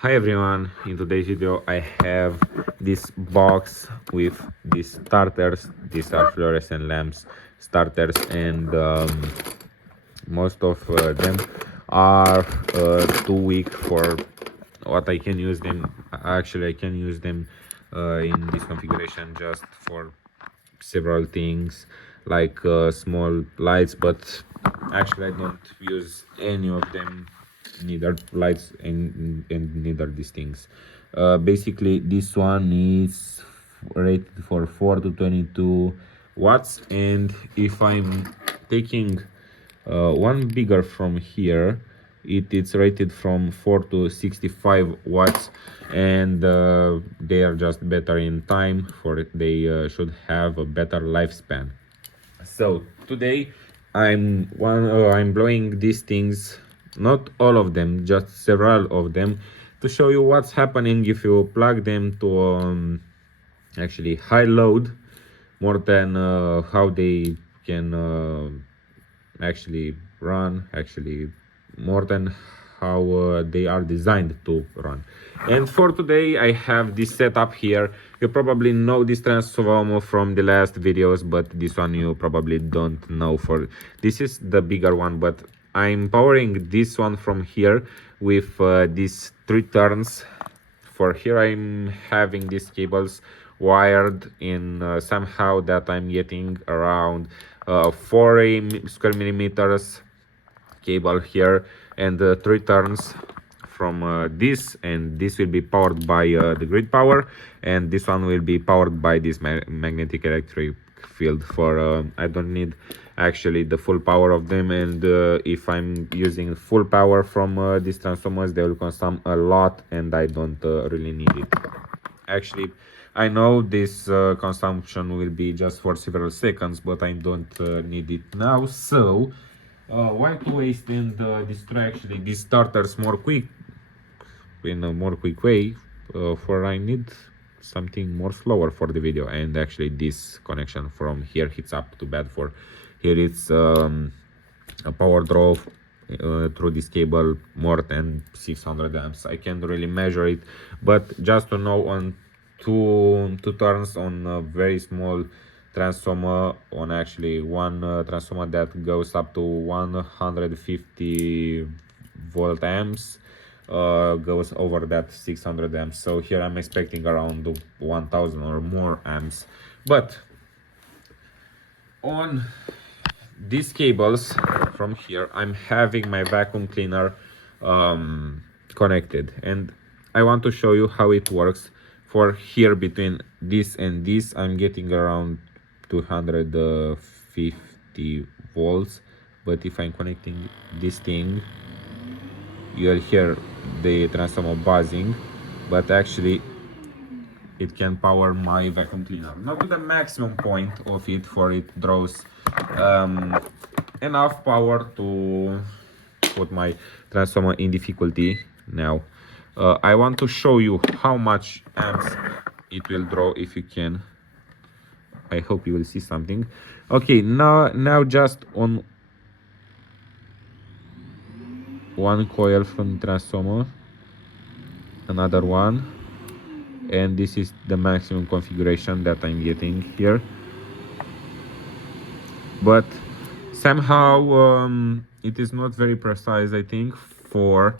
Hi everyone, in today's video I have this box with these starters. These are fluorescent lamps starters, and most of them are too weak for what I can use them. Actually, I can use them in this configuration just for several things like small lights, but actually I don't use any of them, neither lights and neither these things. Basically this one is rated for 4 to 22 watts, and if I'm taking one bigger from here, it's rated from 4 to 65 watts, and they are just better in time for it. They should have a better lifespan. So today I'm blowing these things, not all of them, just several of them, to show you what's happening if you plug them to actually high load, more than how they can actually run, actually more than how they are designed to run. And for today I have this setup here. You probably know this transformer from the last videos, but this one you probably don't know. For this is the bigger one, but I'm powering this one from here with these 3 turns. For here I'm having these cables wired in somehow that I'm getting around 4 square millimeters cable here, and 3 turns from this, and this will be powered by the grid power, and this one will be powered by this magnetic electric field. For I don't need actually the full power of them, and if I'm using full power from these transformers, they will consume a lot, and I don't really need it. Actually, I know this consumption will be just for several seconds, but I don't need it now. So why to waste and destroy actually these starters more quick, in a more quick way? For I need something more slower for the video, and actually this connection from here hits up too bad. For here it's a power draw through this cable more than 600 amps. I can't really measure it, but just to know, on two turns on a very small transformer, on actually one transformer that goes up to 150 volt amps, goes over that 600 amps. So here I'm expecting around 1000 or more amps. But on these cables from here I'm having my vacuum cleaner connected, and I want to show you how it works. For here, between this and this, I'm getting around 250 volts, but if I'm connecting this thing, you'll hear the transformer buzzing, but actually it can power my vacuum cleaner, not to the maximum point of it, for it draws enough power to put my transformer in difficulty. Now I want to show you how much amps it will draw, if you can. I hope you will see something. Okay, now just on one coil from transformer, another one, and this is the maximum configuration that I'm getting here. But somehow it is not very precise, I think. For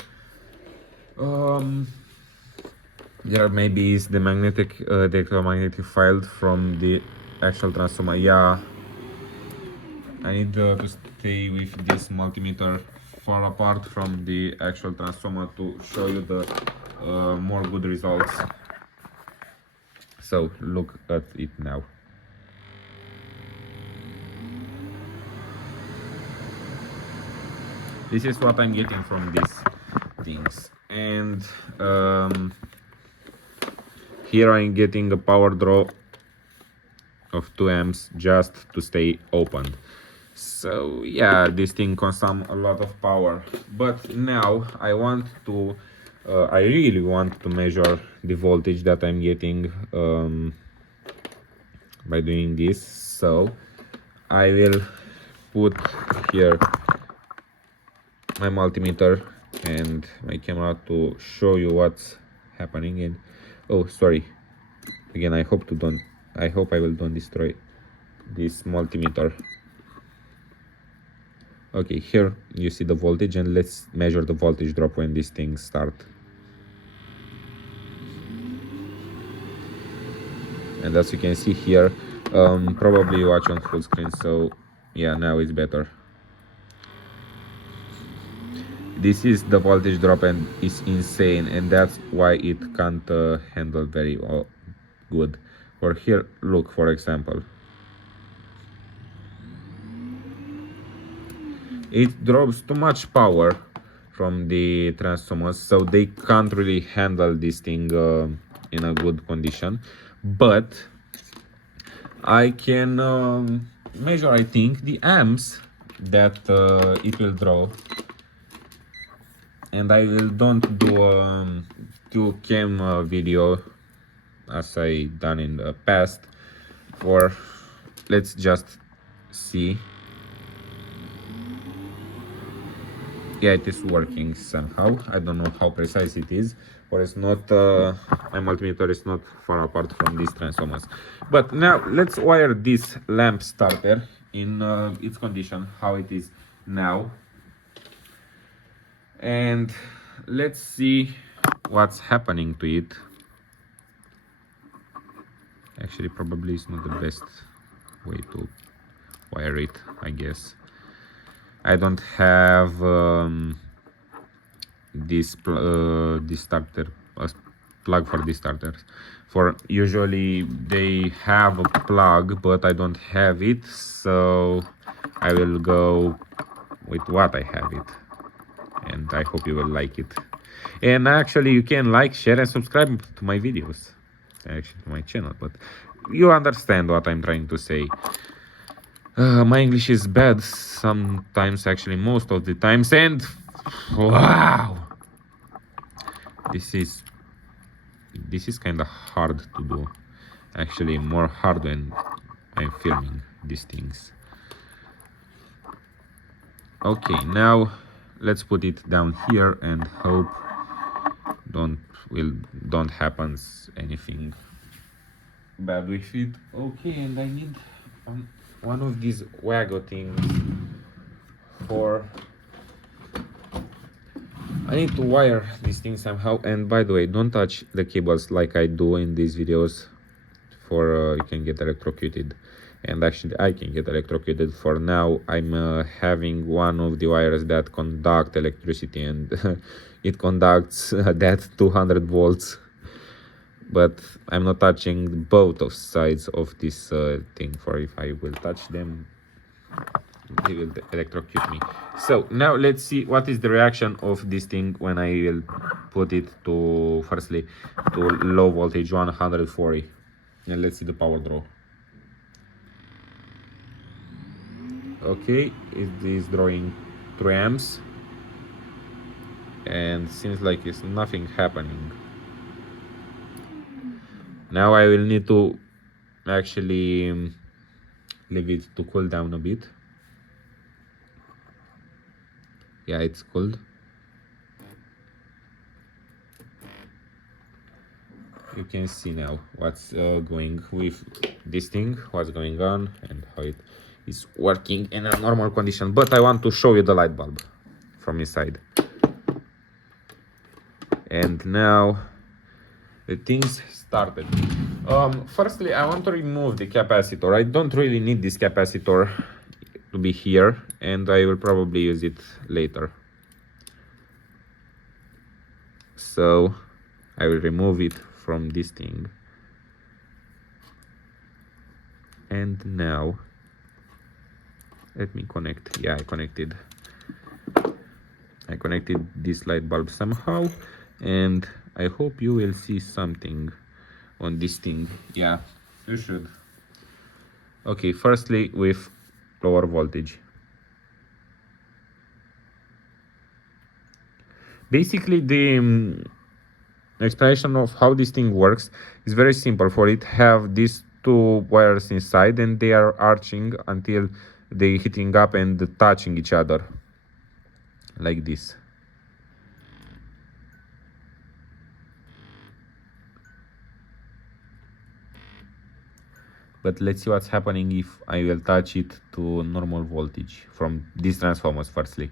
there maybe is the magnetic the electromagnetic field from the actual transformer. Yeah, I need to stay with this multimeter far apart from the actual transformer to show you the more good results. So look at it now. This is what I'm getting from these things, and here I'm getting a power draw of 2 amps just to stay open. So yeah, this thing consumes a lot of power. But now I want to I really want to measure the voltage that I'm getting by doing this. So I will put here my multimeter and my camera to show you what's happening. And oh, sorry again, I hope I will don't destroy this multimeter. Okay, here you see the voltage, and let's measure the voltage drop when these things start. And as you can see here, probably you watch on full screen, so yeah, now it's better. This is the voltage drop, and it's insane, and that's why it can't handle very good. Or here, look, for example, it drops too much power from the transformers, so they can't really handle this thing in a good condition. But I can measure, I think, the amps that it will draw, and I will don't do cam video as I done in the past, or let's just see. Yeah, it is working somehow. I don't know how precise it is, or it's not. My multimeter is not far apart from these transformers. But now let's wire this lamp starter in its condition, how it is now, and let's see what's happening to it. Actually, probably it's not the best way to wire it, I guess. I don't have this starter plug for these starters. For usually they have a plug, but I don't have it, so I will go with what I have it, and I hope you will like it. And actually, you can like, share, and subscribe to my videos, actually to my channel, but you understand what I'm trying to say. My English is bad sometimes, actually most of the times, and wow, this is kind of hard to do. Actually, more hard when I'm filming these things. Okay, now let's put it down here and hope don't happens anything bad with it. Okay, and I need one of these waggle things for I need to wire this thing somehow. And by the way, don't touch the cables like I do in these videos, for you can get electrocuted. And actually I can get electrocuted. For now I'm having one of the wires that conduct electricity, and it conducts that 200 volts, but I'm not touching both of sides of this thing, for if I will touch them they will electrocute me. So now let's see what is the reaction of this thing when I will put it to firstly to low voltage 140, and let's see the power draw. Okay, it is drawing 3 amps, and seems like it's nothing happening. Now I will need to actually leave it to cool down a bit. Yeah, it's cold. You can see now what's going with this thing, what's going on, and how it is working in a normal condition. But I want to show you the light bulb from inside. And now the things started. Firstly, I want to remove the capacitor. I don't really need this capacitor to be here, and I will probably use it later. So I will remove it from this thing. And now let me connect. Yeah, I connected this light bulb somehow, and I hope you will see something on this thing. Yeah, you should. Okay, firstly with lower voltage. Basically the explanation of how this thing works is very simple. For it have these 2 wires inside, and they are arching until they hitting up and touching each other like this. But let's see what's happening if I will touch it to normal voltage from these transformers firstly.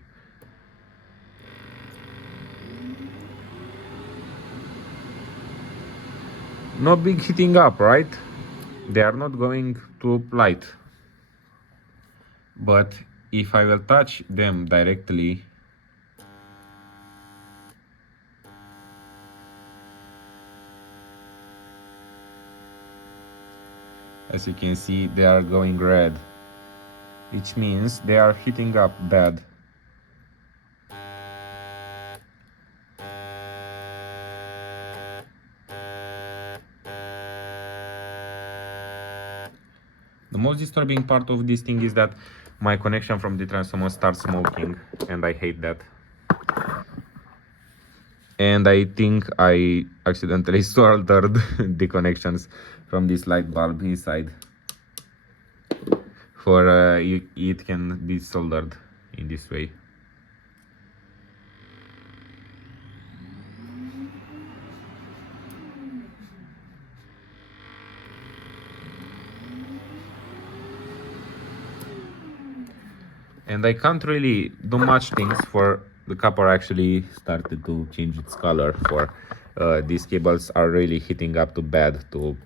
No big heating up, right? They are not going to light. But if I will touch them directly, as you can see, they are going red, which means they are heating up bad. The most disturbing part of this thing is that my connection from the transformer starts smoking, and I hate that. And I think I accidentally soldered the connections from this light bulb inside. For it can be soldered in this way. And I can't really do much things, for the copper actually started to change its color. For these cables are really heating up too bad to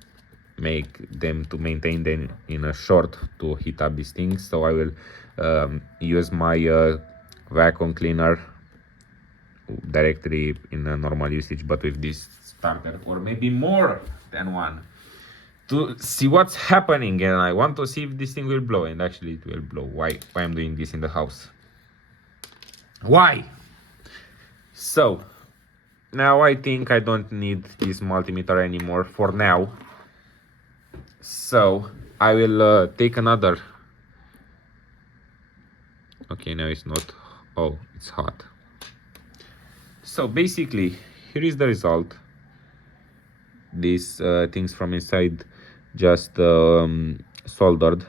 maintain them in a short to heat up these things. So I will use my vacuum cleaner directly in a normal usage, but with this starter, or maybe more than one, to see what's happening. And I want to see if this thing will blow, and actually it will blow. Why I'm doing this in the house? Why? So now I think I don't need this multimeter anymore for now. So I will take another. Okay, now it's not. Oh, it's hot. So basically, here is the result. These things from inside just soldered,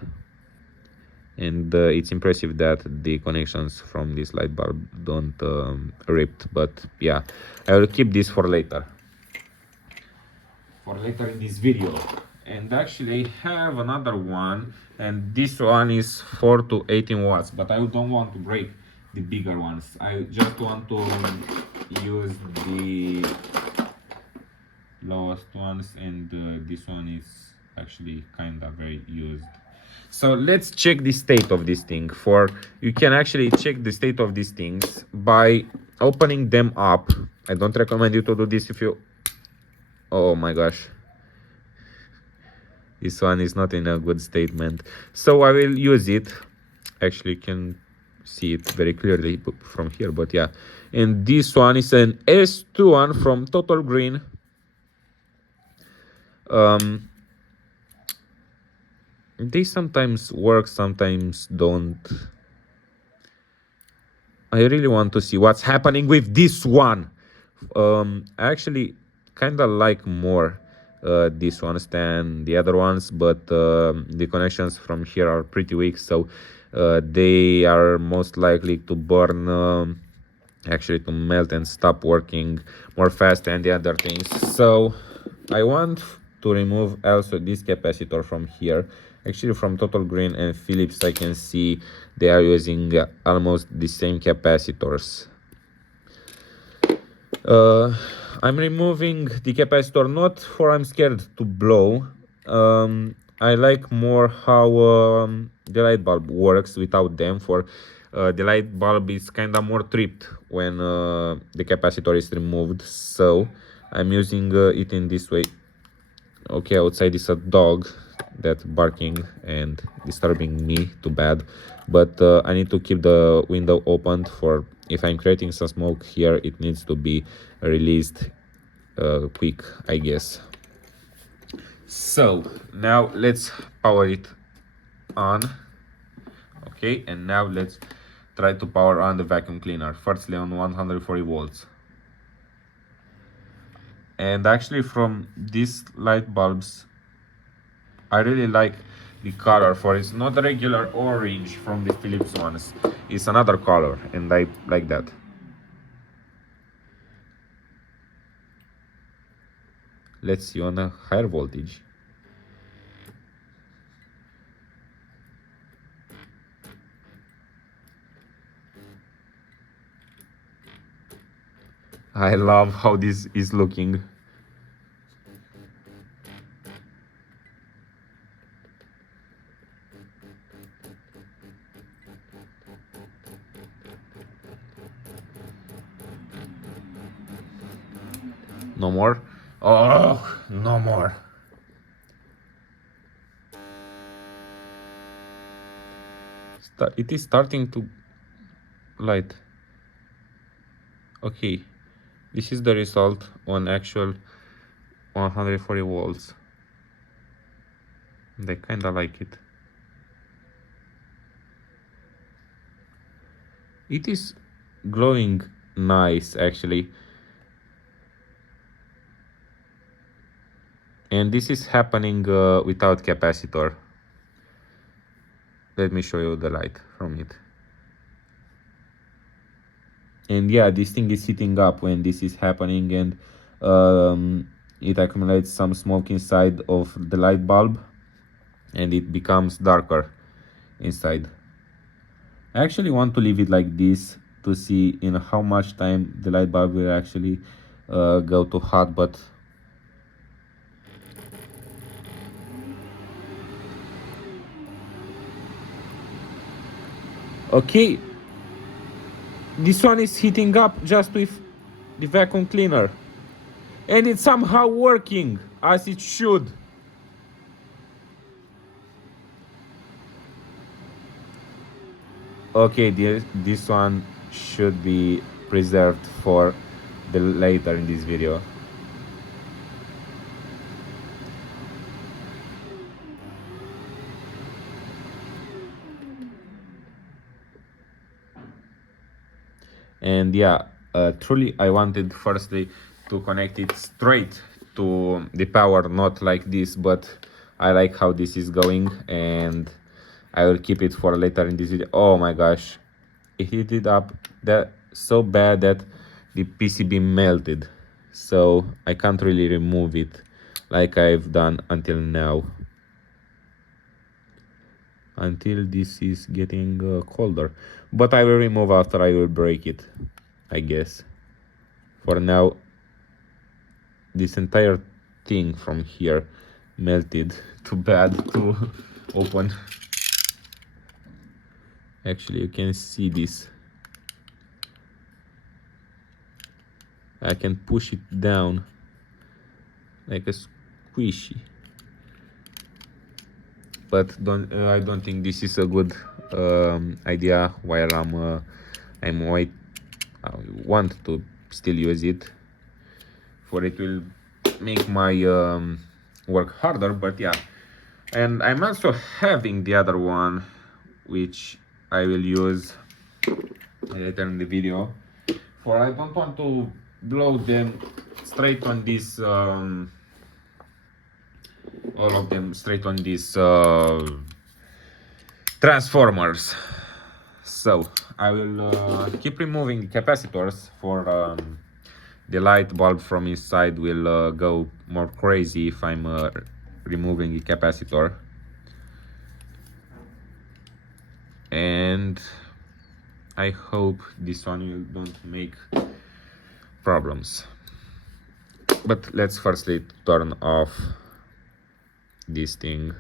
and it's impressive that the connections from this light bulb don't ripped. But yeah, I will keep this for later in this video. And actually I have another one, and this one is 4 to 18 watts, but I don't want to break the bigger ones. I just want to use the lowest ones, and this one is actually kind of very used. So let's check the state of this thing. For you can actually check the state of these things by opening them up. I don't recommend you to do this if you, oh my gosh, this one is not in a good statement. So I will use it. Actually you can see it very clearly from here, but yeah. And this one is an S2 one from Total Green. They sometimes work, sometimes don't. I really want to see what's happening with this one. I actually kind of like more these ones than the other ones, but the connections from here are pretty weak, so they are most likely to burn, actually to melt and stop working more fast than the other things. So I want to remove also this capacitor from here. Actually from Total Green and Philips I can see they are using almost the same capacitors. I'm removing the capacitor not for I'm scared to blow. I like more how the light bulb works without them. For the light bulb is kind of more tripped when the capacitor is removed, so I'm using it in this way. Okay, outside is a dog that's barking and disturbing me too bad, but I need to keep the window opened. For if I'm creating some smoke here, it needs to be released quick, I guess. So now let's power it on. Okay, and now let's try to power on the vacuum cleaner, firstly on 140 volts. And actually from these light bulbs I really like the color, for it's not a regular orange from the Philips ones, it's another color, and I like that. Let's see on a higher voltage. I love how this is looking. No more. Oh, no more. It is starting to light. Okay, this is the result on actual 140 volts. I kinda like it. It is glowing nice actually. And this is happening without capacitor. Let me show you the light from it. And yeah, this thing is heating up when this is happening, and it accumulates some smoke inside of the light bulb and it becomes darker inside. I actually want to leave it like this to see in how much time the light bulb will actually go to hot, but okay, this one is heating up just with the vacuum cleaner and it's somehow working as it should. Okay, this one should be preserved for the later in this video. And yeah, truly I wanted firstly to connect it straight to the power, not like this, but I like how this is going and I will keep it for later in this video. Oh my gosh, it heated up that so bad that the PCB melted, so I can't really remove it like I've done until now, until this is getting colder, but I will remove after I will break it, I guess. For now, this entire thing from here melted. Too bad to open. Actually, you can see this. I can push it down like a squishy, but I don't think this is a good idea while I want to still use it, for it will make my work harder. But yeah, and I'm also having the other one which I will use later in the video, for I don't want to blow them straight on this all of them straight on these transformers. So I will keep removing the capacitors, for the light bulb from inside will go more crazy if I'm removing the capacitor. And I hope this one will don't make problems. But let's firstly turn off this thing.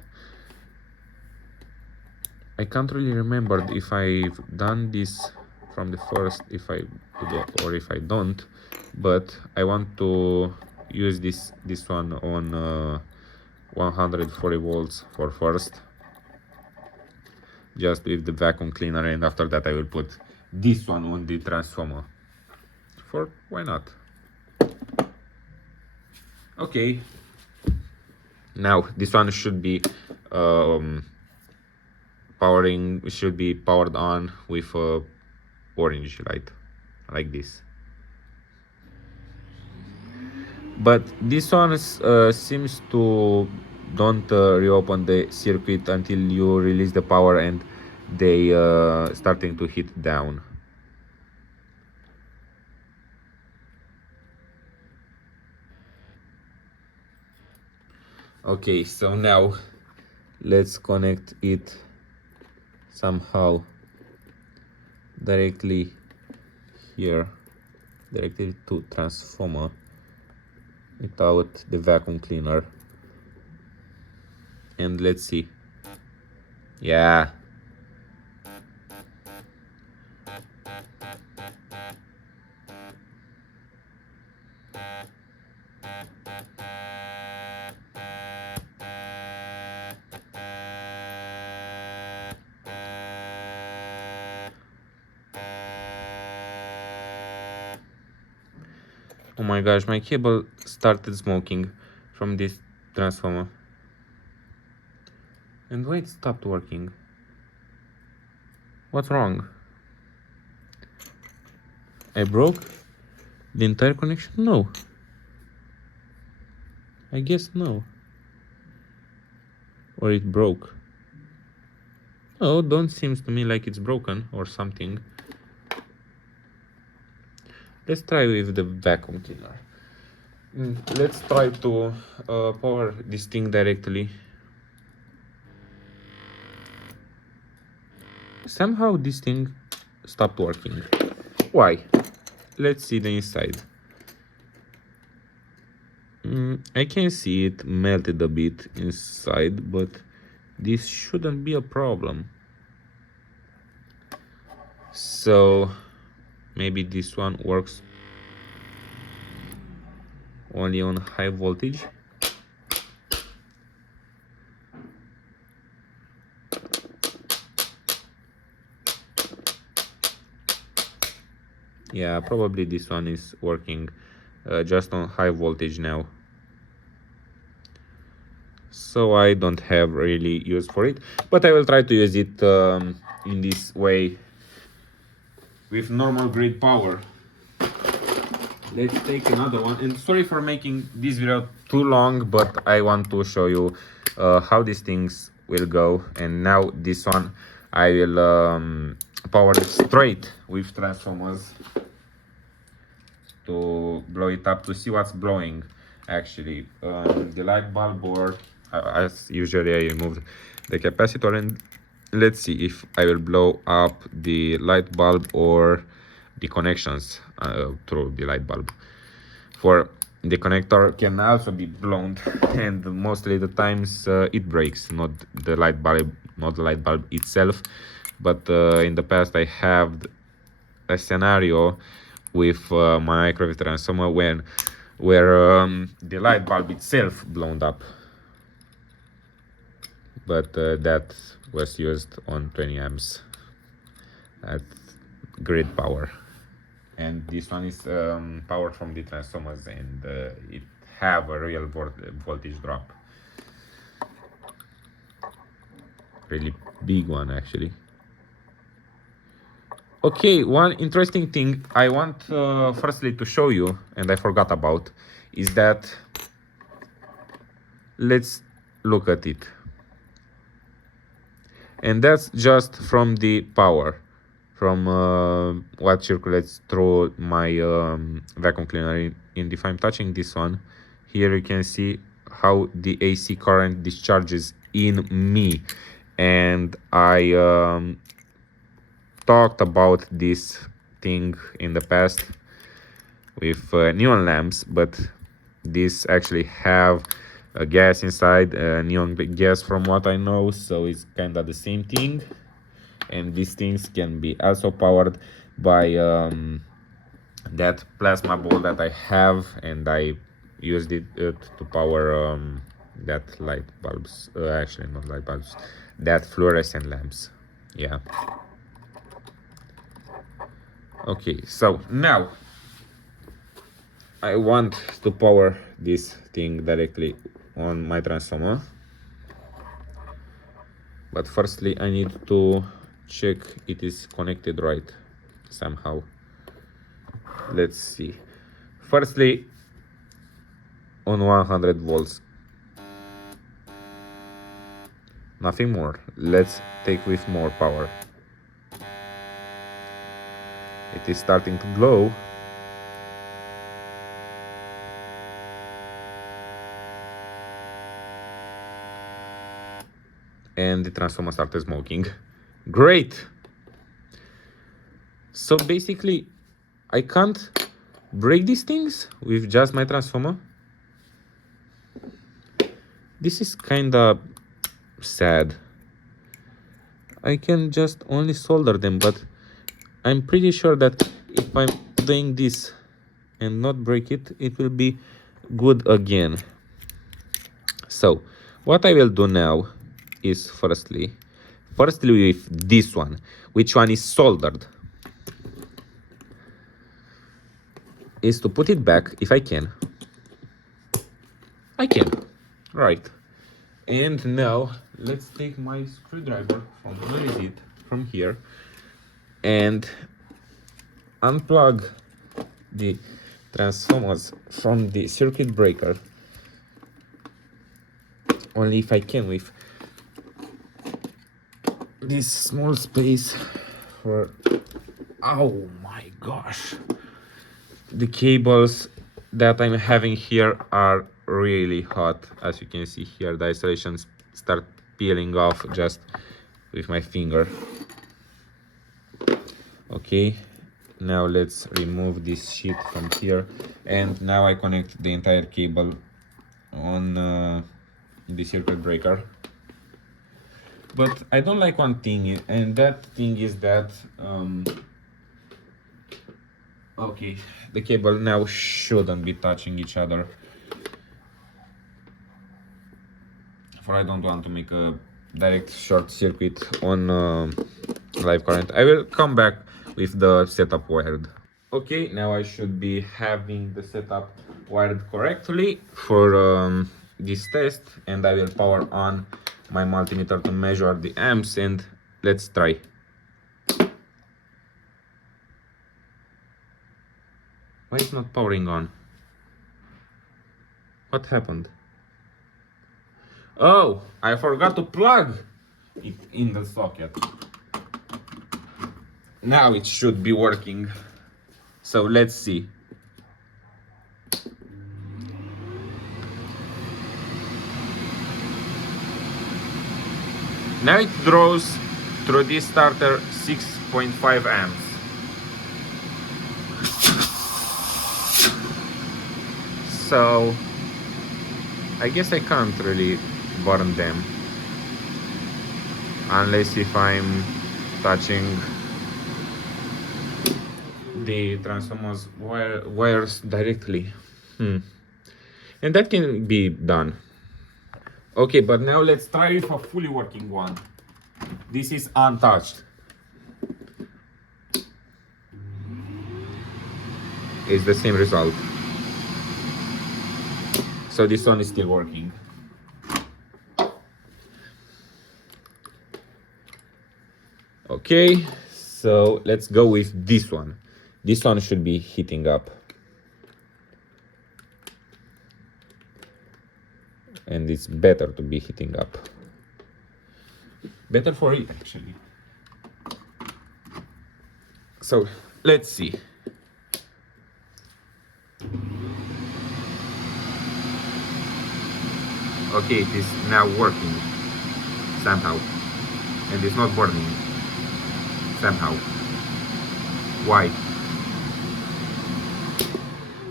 I can't really remember if I've done this from the first, if I do or if I don't, but I want to use this one on 140 volts for first, just with the vacuum cleaner, and after that I will put this one on the transformer, for why not. Okay, now this one should be powered on with a orange light like this, but this one seems to don't reopen the circuit until you release the power and they starting to heat down. Okay, so now let's connect it somehow directly here. directly to transformer without the vacuum cleaner. And let's see. Yeah. Oh my gosh, my cable started smoking from this transformer. And wait, it stopped working. What's wrong? I broke the entire connection? No. I guess no. Or it broke. Oh, don't seems to me like it's broken or something. Let's try with the vacuum cleaner. Let's try to power this thing directly. Somehow this thing stopped working. Why? Let's see the inside. I can see it melted a bit inside, but this shouldn't be a problem. So maybe this one works only on high voltage. Yeah, probably this one is working just on high voltage now. So I don't have really use for it, but I will try to use it in this way with normal grid power. Let's take another one, and sorry for making this video too long, but I want to show you how these things will go. And now this one I will power it straight with transformers to blow it up to see what's blowing actually. The light bulb, or as usually I removed the capacitor, and let's see if I will blow up the light bulb or the connections through the light bulb. For the connector can also be blown, and mostly the times it breaks, not the light bulb itself. But in the past I have a scenario with my microwave transformer where the light bulb itself blown up, but that was used on 20 amps at grid power. And this one is powered from the transformers, and it have a real voltage drop, really big one actually. Okay, one interesting thing I want firstly to show you, and I forgot about, is that let's look at it. And that's just from the power, from what circulates through my vacuum cleaner. And if I'm touching this one, here you can see how the AC current discharges in me. And I talked about this thing in the past with neon lamps, but these actually have a gas inside, neon gas from what I know, so it's kind of the same thing. And these things can be also powered by that plasma ball that I have, and I used it to power that light bulbs, actually not light bulbs, that fluorescent lamps. Yeah. Okay, so now I want to power this thing directly on my transformer, but firstly I need to check it is connected right somehow. Let's see. Firstly, on 100 volts, nothing more. Let's take with more power. It is starting to glow. And the transformer started smoking. Great! So basically, I can't break these things with just my transformer. This is kinda sad. I can just only solder them, but I'm pretty sure that if I'm doing this and not break it, it will be good again. So what I will do now is firstly with this one, which one is soldered, is to put it back if I can. I can, right. And now let's take my screwdriver from where is it? From here, and unplug the transformers from the circuit breaker. Only if I can with this small space for, oh my gosh, the cables that I'm having here are really hot. As you can see here, the isolations start peeling off just with my finger. Okay, now let's remove this sheet from here, and now I connect the entire cable on the circuit breaker. But I don't like one thing, and that thing is that okay, the cable now shouldn't be touching each other, for I don't want to make a direct short circuit on live current. I will come back with the setup wired. Okay, now I should be having the setup wired correctly for this test, and I will power on my multimeter to measure the amps, and let's try. Why is not powering on? What happened? Oh, I forgot to plug it in the socket. Now it should be working. So let's see. Now it draws through this starter 6.5 amps. So I guess I can't really burn them unless if I'm touching the transformers wires directly. And that can be done. Okay, but now let's try with a fully working one. This is untouched. It's the same result. So this one is still working. Okay, so let's go with this one. This one should be heating up. And it's better to be heating up. Better for it, actually. So let's see. Okay, it is now working somehow, and it's not burning somehow. Why?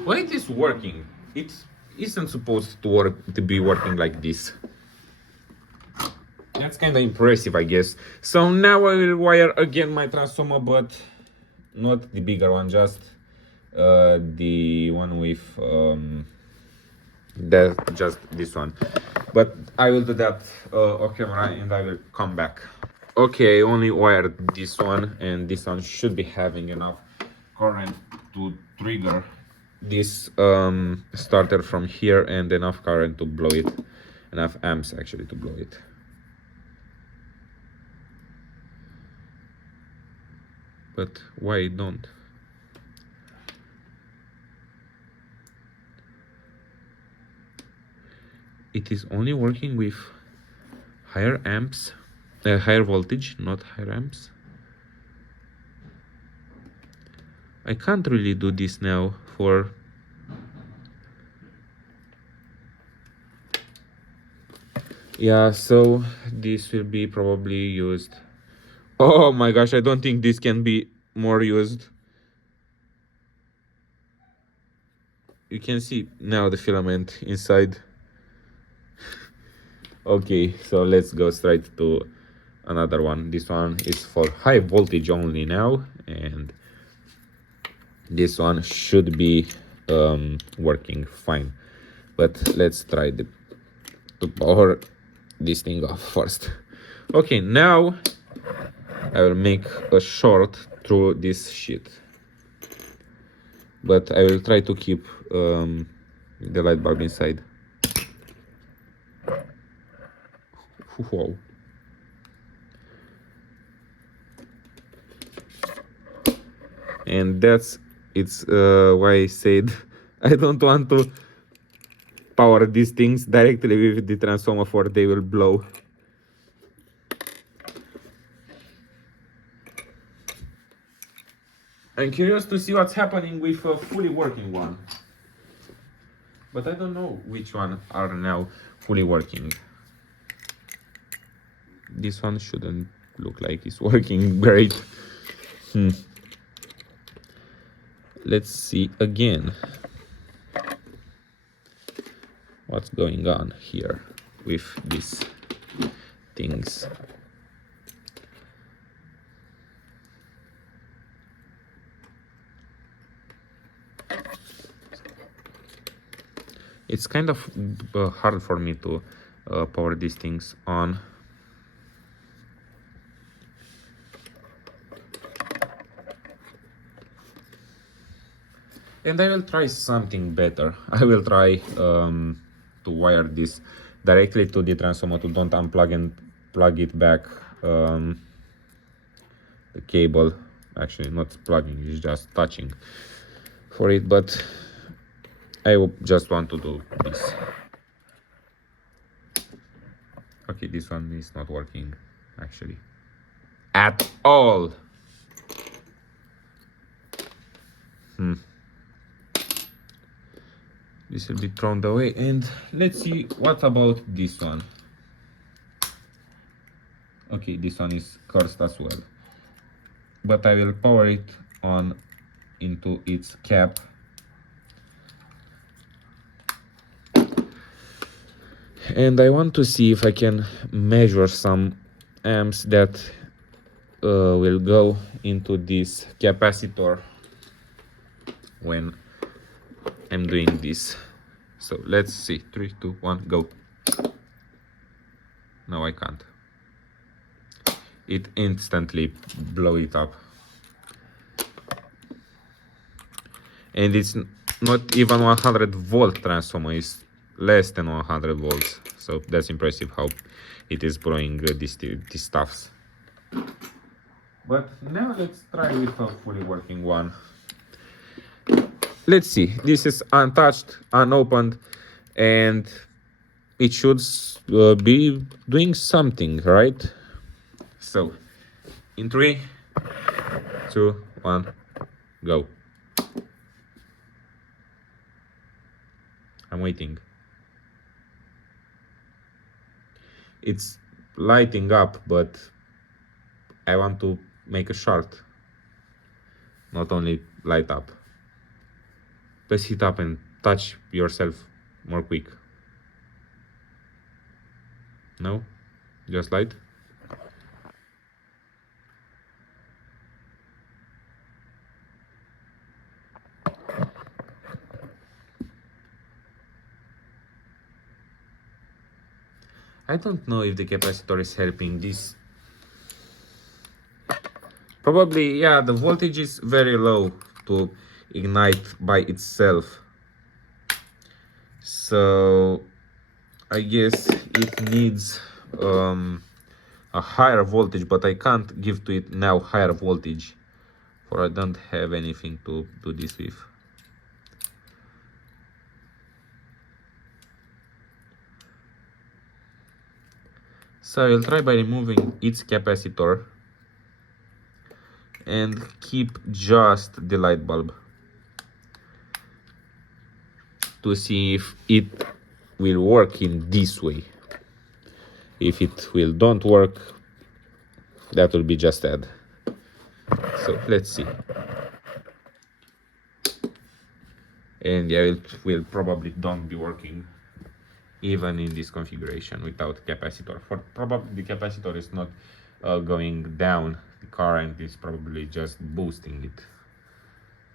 Why it is working? It isn't supposed to be working like this. That's kind of impressive, I guess. So now I will wire again my transformer, but not the bigger one, just the one with just this one. But I will do that off camera, and I will come back. Okay, I only wired this one, and this one should be having enough current to trigger this starter from here, and enough current to blow it, enough amps actually to blow it. But why don't? It is only working with higher amps, higher voltage, not higher amps. I can't really do this now for yeah, so this will be probably used. Oh my gosh, I don't think this can be more used. you can see now the filament inside. Okay, so let's go straight to another one. This one is for high voltage only now, and this one should be working fine. But let's try to power this thing off first. Okay, now I will make a short through this sheet, but I will try to keep the light bulb inside. Whoa. And it's why I said I don't want to power these things directly with the transformer, for they will blow. I'm curious to see what's happening with a fully working one, but I don't know which one are now fully working. This one shouldn't look like it's working great. Let's see again what's going on here with these things. It's kind of hard for me to power these things on. And I will try something better. I will try to wire this directly to the transformer, to don't unplug and plug it back. The cable, actually not plugging, it's just touching for it, but I just want to do this. Okay, this one is not working actually at all. This will be thrown away. And let's see what about this one. Okay, this one is cursed as well, but I will power it on into its cap. And I want to see if I can measure some amps that will go into this capacitor when I'm doing this. So let's see. 3, 2, 1, go. No, I can't. It instantly blow it up. And it's not even 100 volt transformer, it's less than 100 volts. So that's impressive how it is blowing these stuffs. But now let's try with a fully working one. Let's see, this is untouched, unopened, and it should be doing something, right? So, in 3, 2, 1, go. I'm waiting. It's lighting up, but I want to make a short, not only light up. Press it up and touch yourself more quick. No? Just light? I don't know if the capacitor is helping this. Probably, yeah, the voltage is very low to ignite by itself. So I guess it needs a higher voltage, but I can't give to it now higher voltage, for I don't have anything to do this with. So I'll try by removing its capacitor and keep just the light bulb to see if it will work in this way. If it will don't work, that will be just sad. So let's see. and yeah, it will probably don't be working even in this configuration without capacitor. For probably the capacitor is not going down, the current is probably just boosting it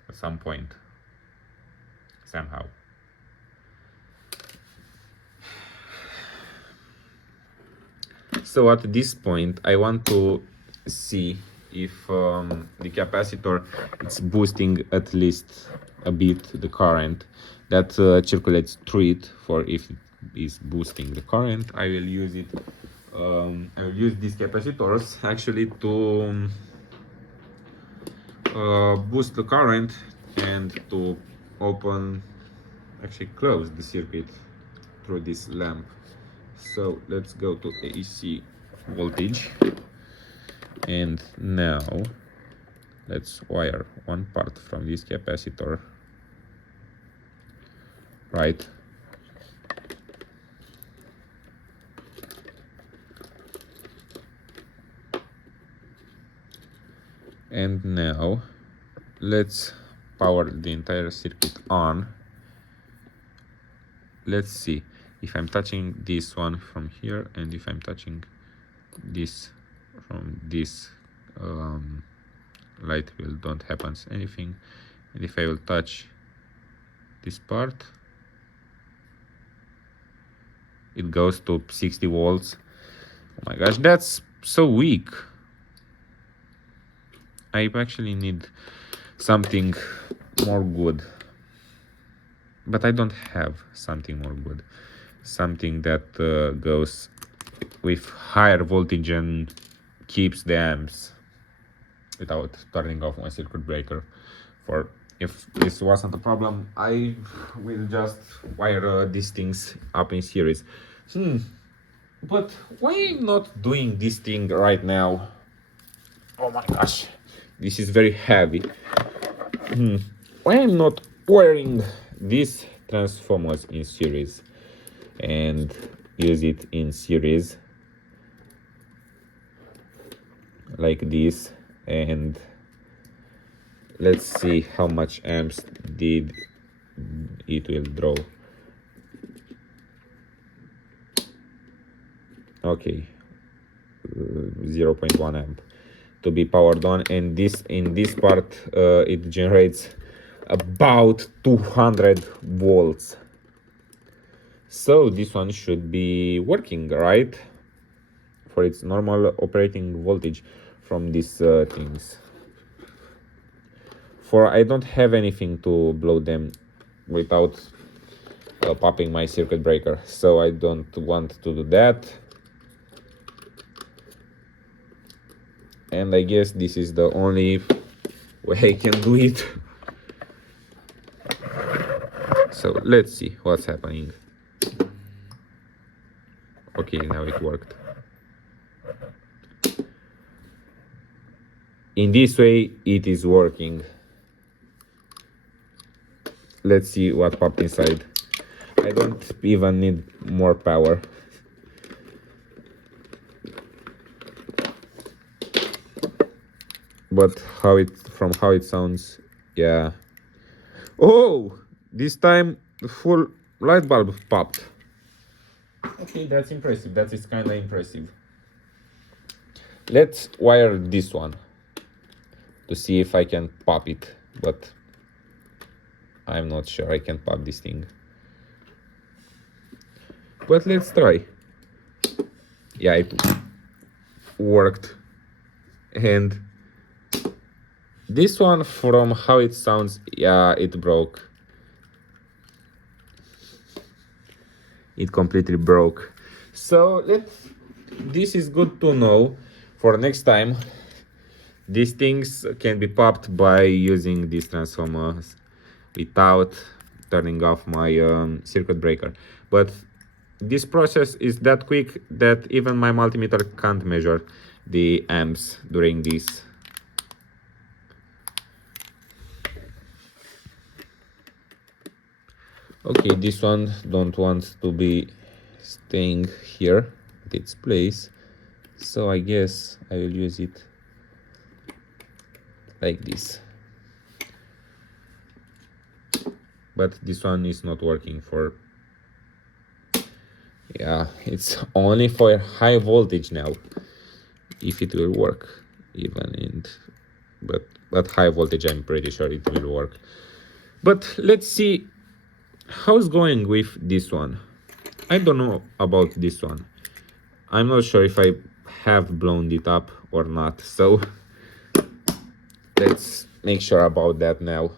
at some point somehow. So at this point I want to see if the capacitor is boosting at least a bit the current that circulates through it. For if it is boosting the current, I will use it. I will use these capacitors actually to boost the current and to actually close the circuit through this lamp. So let's go to AC voltage, and now let's wire one part from this capacitor, right? And now let's power the entire circuit on. Let's see if I'm touching this one from here, and if I'm touching this from this light will don't happens anything, and if I will touch this part, it goes to 60 volts. Oh my gosh, that's so weak. I actually need something more good, but I don't have something more good, something that goes with higher voltage and keeps the amps without turning off my circuit breaker. For if this wasn't a problem, I will just wire these things up in series. But why am not doing this thing right now? Oh my gosh, this is very heavy. Why am not wiring these transformers in series and use it in series like this, and let's see how much amps did it will draw. Okay, 0.1 amp to be powered on, and this in this part it generates about 200 volts. So this one should be working, right, for its normal operating voltage from these things. For I don't have anything to blow them without popping my circuit breaker, so I don't want to do that. And I guess this is the only way I can do it. So let's see what's happening. Okay, now it worked. In this way it is working. Let's see what popped inside. I don't even need more power. But from how it sounds, yeah. Oh, this time the full light bulb popped. Okay, that's impressive. That is kind of impressive. Let's wire this one to see if I can pop it, but I'm not sure I can pop this thing. But let's try. Yeah, it worked. And this one, from how it sounds, yeah, it broke. It completely broke. So this is good to know for next time. These things can be popped by using these transformers without turning off my circuit breaker. But this process is that quick that even my multimeter can't measure the amps during this. Okay, this one don't want to be staying here at its place, so I guess I will use it like this. but this one is not working for, yeah, it's only for high voltage now, if it will work even in, but high voltage I'm pretty sure it will work. But let's see how's going with this one. I don't know about this one. I'm not sure if I have blown it up or not, so let's make sure about that now.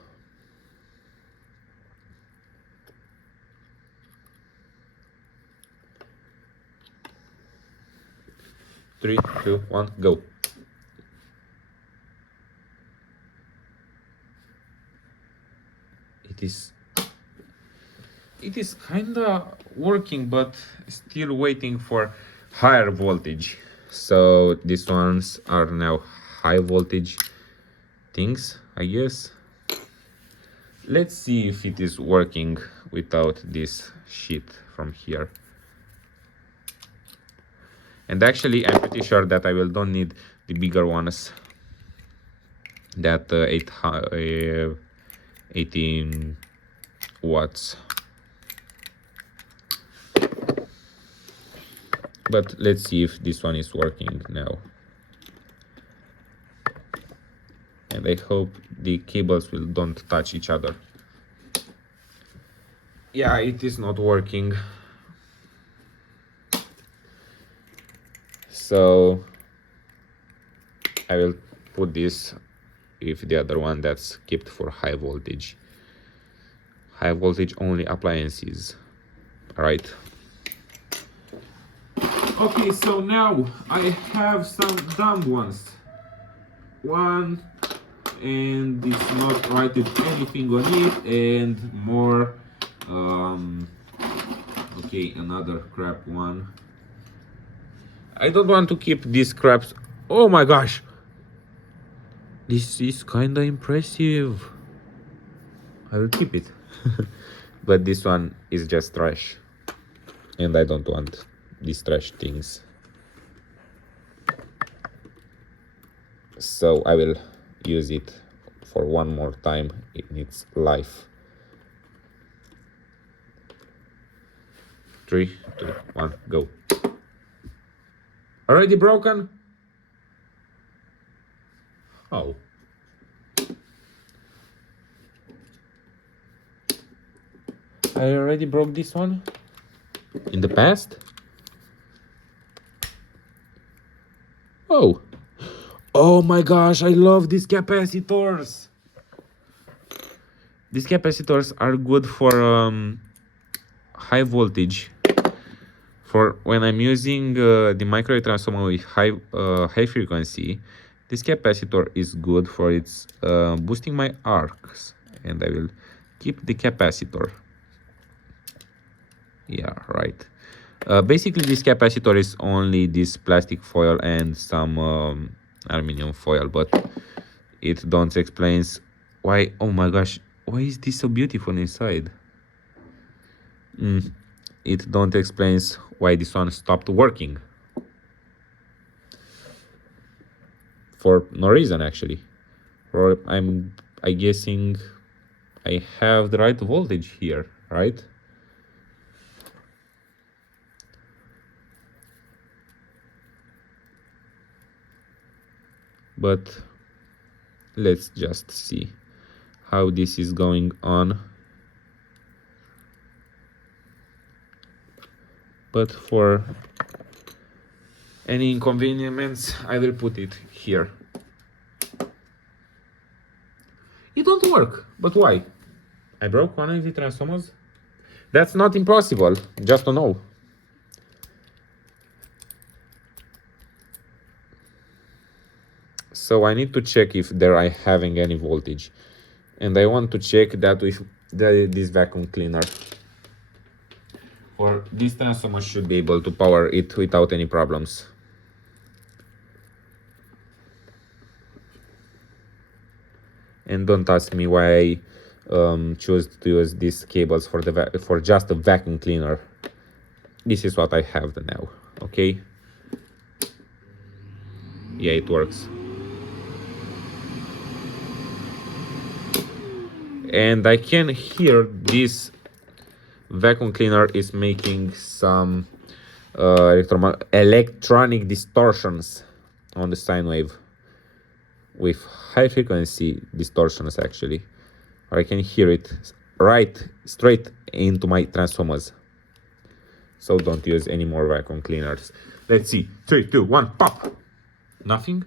3, 2, 1, go. It is kinda working, but still waiting for higher voltage. So these ones are now high voltage things, I guess. Let's see if it is working without this sheet from here. And actually, I'm pretty sure that I will don't need the bigger ones. That 18 watts. But let's see if this one is working now. And I hope the cables will don't touch each other. Yeah, it is not working. So I will put this with the other one that's kept for high voltage. High voltage only appliances, right? Okay, so now I have some dumb ones. One, and it's not writing anything on it, and more. Okay, another crap one. I don't want to keep these craps. Oh my gosh, this is kinda impressive. I will keep it. But this one is just trash, and I don't want these trash things. So I will use it for one more time in its life. 3, 2, 1, go. Already broken? Oh. I already broke this one in the past? Oh. Oh my gosh, I love these capacitors. These capacitors are good for high voltage. For when I'm using the microwave transformer with high frequency, this capacitor is good for its boosting my arcs, and I will keep the capacitor. Yeah, right. Basically, this capacitor is only this plastic foil and some aluminum foil, but it don't explains why. Oh my gosh, why is this so beautiful inside? It don't explains why this one stopped working. For no reason, actually. Or I guessing I have the right voltage here, right? But let's just see how this is going on. But for any inconvenience, I will put it here. It don't work, but why? I broke one of the transformers? That's not impossible, just to know. So I need to check if there I having any voltage. And I want to check that with this vacuum cleaner. For this transformer should be able to power it without any problems. And don't ask me why I choose to use these cables for just a vacuum cleaner. This is what I have now, okay? Yeah, it works. and I can hear this vacuum cleaner is making some electronic distortions on the sine wave, with high frequency distortions actually. I can hear it straight into my transformers. So don't use any more vacuum cleaners. Let's see. 3, 2, 1, pop. Nothing?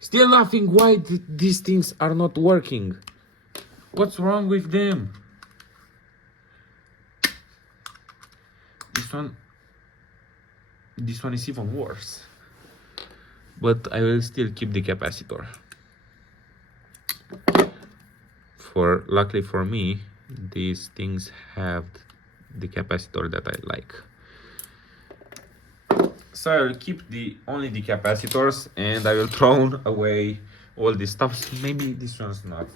Still nothing. Why these things are not working? What's wrong with them? This one is even worse. But I will still keep the capacitor. Luckily for me, these things have the capacitor that I like. So I will keep only the capacitors, and I will throw away all this stuff. Maybe this one's not.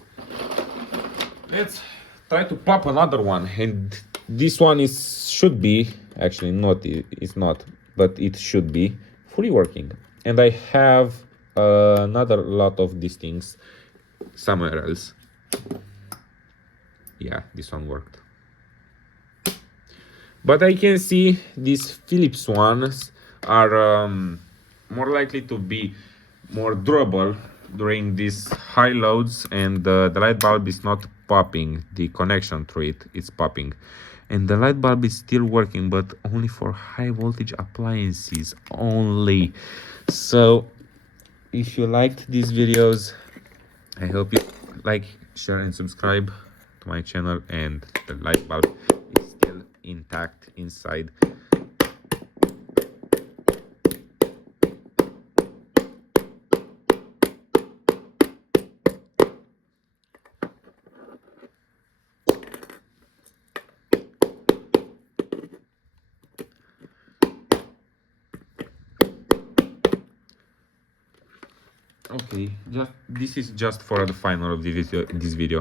Let's try to pop another one, and this one should be actually not. It's not, but it should be fully working. And I have another lot of these things somewhere else. Yeah, this one worked. But I can see these Philips ones are more likely to be more durable during these high loads, and the light bulb is not popping. The connection to it is popping, and the light bulb is still working, but only for high voltage appliances only. So if you liked these videos, I hope you like, share and subscribe to my channel, and the light bulb is still intact inside. Okay, this is just for the final of this video.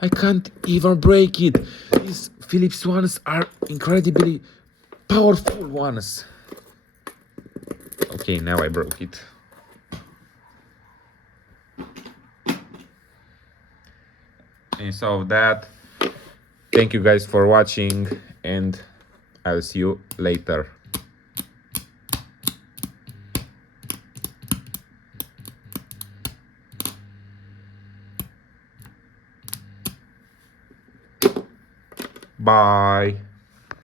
I can't even break it. These Philips ones are incredibly powerful ones. Okay, now I broke it. And so that, thank you guys for watching, and I'll see you later. Bye.